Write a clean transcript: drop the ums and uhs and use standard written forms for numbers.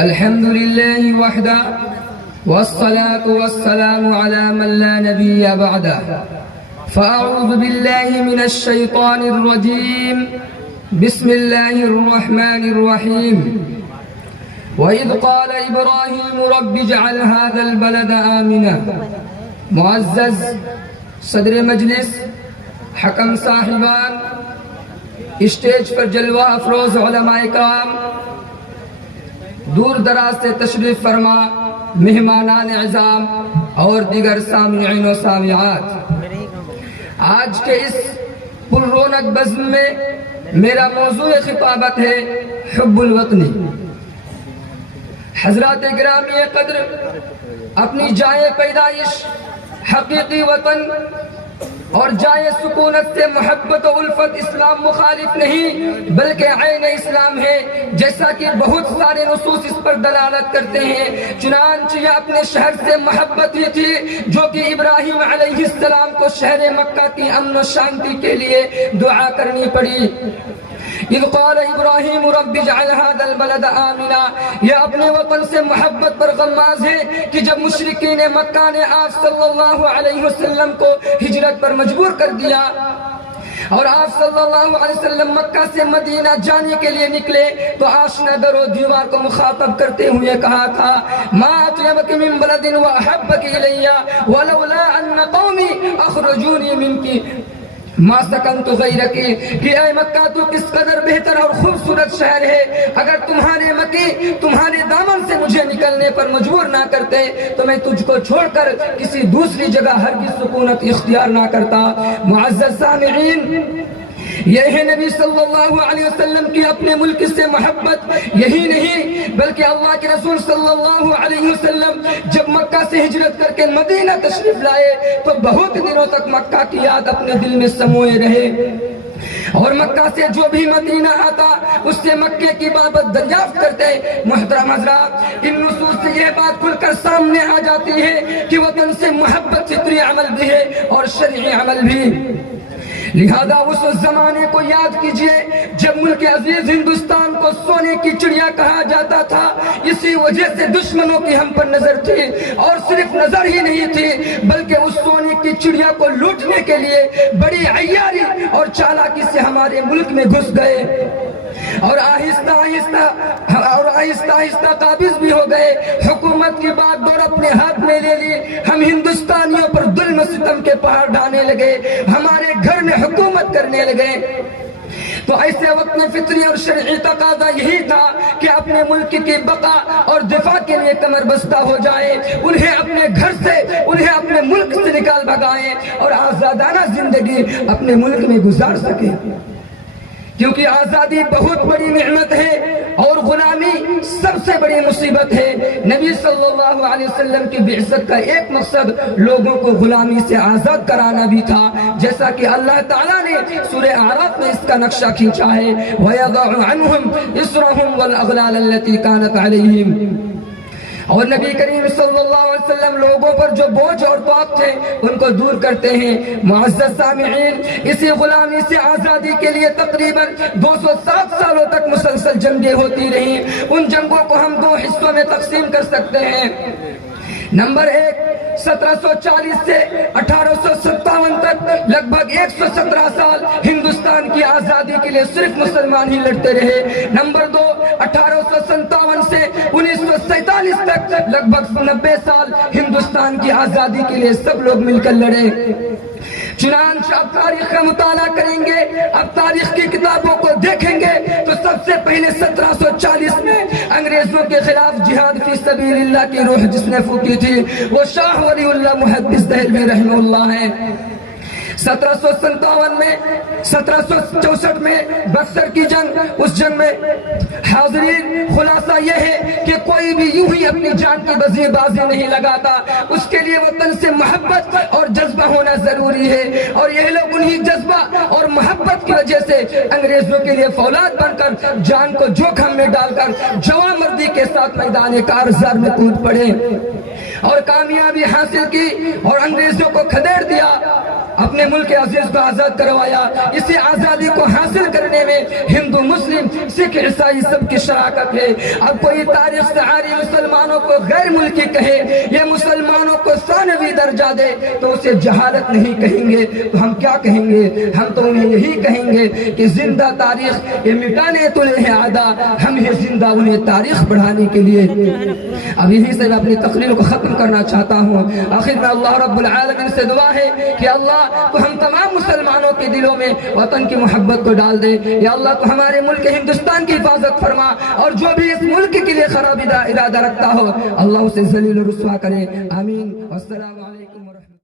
الحمد لله وحده والصلاة والسلام على من لا نبي بعده فأعوذ بالله من الشيطان الرجيم بسم الله الرحمن الرحيم وإذ قال إبراهيم رب اجعل هذا البلد آمنا. معزز صدر مجلس، حکم صاحبان، اسٹیج پر جلوہ افروز علماء کرام، دور دراز سے تشریف فرما مہمانان اعظام اور دیگر سامعین و سامعات، آج کے اس پر رونق بزم میں میرا موضوع خطابت ہے حب الوطنی. حضرات گرامی قدر، اپنی جائے پیدائش حقیقی وطن اور جائے سکونت سے محبت و الفت اسلام مخالف نہیں بلکہ عین اسلام ہے، جیسا کہ بہت سارے نصوص اس پر دلالت کرتے ہیں. چنانچہ یہ اپنے شہر سے محبت ہی تھی جو کہ ابراہیم علیہ السلام کو شہر مکہ کی امن و شانتی کے لیے دعا کرنی پڑی. اذ قال ابراہیم رب اجعل هذا البلد آمنا، یہ اپنے وطن سے محبت پر غماز ہے کہ جب مشرکین مکہ نے آپ صلی اللہ علیہ وسلم کو ہجرت پر مجبور کر دیا اور آپ صلی اللہ علیہ وسلم مکہ سے مدینہ جانے کے لیے نکلے تو آشنا در و دیوار کو مخاطب کرتے ہوئے کہا تھا ما اطیبک من بلد واحبک الی ولولا ان قومی اخرجونی منکی ما سکنت غیرک، کہ اے مکہ تو کس قدر بہتر اور خوبصورت شہر ہے، اگر تمہارے مکی تمہارے دامن سے مجھے نکلنے پر مجبور نہ کرتے تو میں تجھ کو چھوڑ کر کسی دوسری جگہ ہرگز سکونت اختیار نہ کرتا. معزز سامعین، یہ ہے نبی صلی اللہ علیہ وسلم کی اپنے ملک سے محبت. یہی نہیں بلکہ اللہ کے رسول صلی اللہ علیہ وسلم جب مکہ سے ہجرت کر کے مدینہ تشریف لائے تو بہت دنوں تک مکہ کی یاد اپنے دل میں سموئے رہے اور مکہ سے جو بھی مدینہ آتا اس سے مکے کی بابت دریافت کرتے. محترم حضرات، ان نصوص سے یہ بات کھل کر سامنے آ جاتی ہے کہ وطن سے محبت فطری عمل بھی ہے اور شرعی عمل بھی. لہذا اس زمانے کو یاد کیجئے جب ملک عزیز ہندوستان کو سونے کی چڑیا کہا جاتا تھا. اسی وجہ سے دشمنوں کی ہم پر نظر تھی، اور صرف نظر ہی نہیں تھی بلکہ اس سونے کی چڑیا کو لوٹنے کے لیے بڑی عیاری اور چالاکی سے ہمارے ملک میں گھس گئے اور آہستہ آہستہ قابض بھی ہو گئے. حکومت کی بات دور اپنے ہاتھ میں لے لی. ہم ہندوستانیوں پر ظلم و ستم کے پہاڑ ڈھانے لگے، ہمارے گھر میں حکومت کرنے لگے. تو ایسے وقت میں فطری اور شرعی تقاضا یہی تھا کہ اپنے ملک کی بقا اور دفاع کے لیے کمر بستہ ہو جائیں، انہیں اپنے گھر سے، انہیں اپنے ملک سے نکال بھگائیں اور آزادانہ زندگی اپنے ملک میں گزار سکیں. کیونکہ آزادی بہت بڑی نعمت ہے اور غلامی سب سے بڑی مصیبت ہے. نبی صلی اللہ علیہ وسلم کی بعثت کا ایک مقصد لوگوں کو غلامی سے آزاد کرانا بھی تھا، جیسا کہ اللہ تعالیٰ نے سورہ اعراف میں اس کا نقشہ کھینچا ہے وَيَضَعُ عَنْهُمْ إِصْرَهُمْ وَالْأَغْلَالَ الَّتِي كَانَتْ عَلَيْهِمْ. اور نبی کریم صلی اللہ علیہ وسلم لوگوں پر جو بوجھ اور طاق تھے ان کو دور کرتے ہیں. معزز سامعین، اسی غلامی سے آزادی کے لیے تقریباً 207 سالوں تک مسلسل جنگیں ہوتی رہیں. ان جنگوں کو ہم دو حصوں میں تقسیم کر سکتے ہیں. نمبر 1، 1740 سے 1857 تک لگ بھگ 117 سال ہندوستان کی آزادی کے لیے صرف مسلمان ہی لڑتے رہے. نمبر 2، 1857 سے 1947 تک لگ بھگ 90 سال ہندوستان کی آزادی کے لیے سب لوگ مل کر لڑے. چنانچہ اب تاریخ کا مطالعہ کریں گے، اب تاریخ کی کتابوں کو دیکھیں گے تو سب سے پہلے 1740 میں انگریزوں کے خلاف جہاد فی سبیل اللہ کی روح جس نے پھونکی تھی وہ شاہ ولی اللہ محدث دہلوی رحمہ اللہ ہے. 1757 میں 1764 میں بکسر کی جنگ، اس جنگ میں حاضرین خلاصہ یہ ہے کہ کوئی بھی یوں ہی اپنی جان کی بازی نہیں لگاتا، اس کے لیے وطن سے محبت اور جذبہ ہونا ضروری ہے. اور یہ لوگ انہی جذبہ اور محبت کی وجہ سے انگریزوں کے لیے فولاد بن کر جان کو جوخم میں ڈال کر جواں مردی کے ساتھ میدان کارزار میں کود پڑے اور کامیابی حاصل کی اور انگریزوں کو کھدیڑ دیا. اپنے ملک عزیز کو آزاد کروایا. اسی آزادی کو حاصل کرنے میں ہندو، مسلم، سکھ، عیسائی سب کی شراکت ہے. اب کوئی تاریخ سے عاری مسلمانوں کو غیر ملکی کہے یا مسلمانوں کو ثانوی درجہ دے تو اسے جہالت نہیں کہیں گے. تو ہم کیا کہیں گے؟ ہم تو انہیں یہی کہیں گے کہ زندہ تاریخ یہ مٹانے تلے ہیں عدا، ہم یہ زندہ انہیں تاریخ بڑھانے کے لیے. اب یہی سے میں اپنی تقریر کو ختم کرنا چاہتا ہوں. آخر میں اللہ رب العالمین سے دعا ہے کہ اللہ تو ہم تمام مسلمانوں کے دلوں میں وطن کی محبت کو ڈال دے. یا اللہ تو ہمارے ملک ہندوستان کی حفاظت فرما، اور جو بھی اس ملک کے لیے خراب ارادہ رکھتا ہو اللہ اسے ذلیل و رسوا کرے. آمین. والسلام علیکم.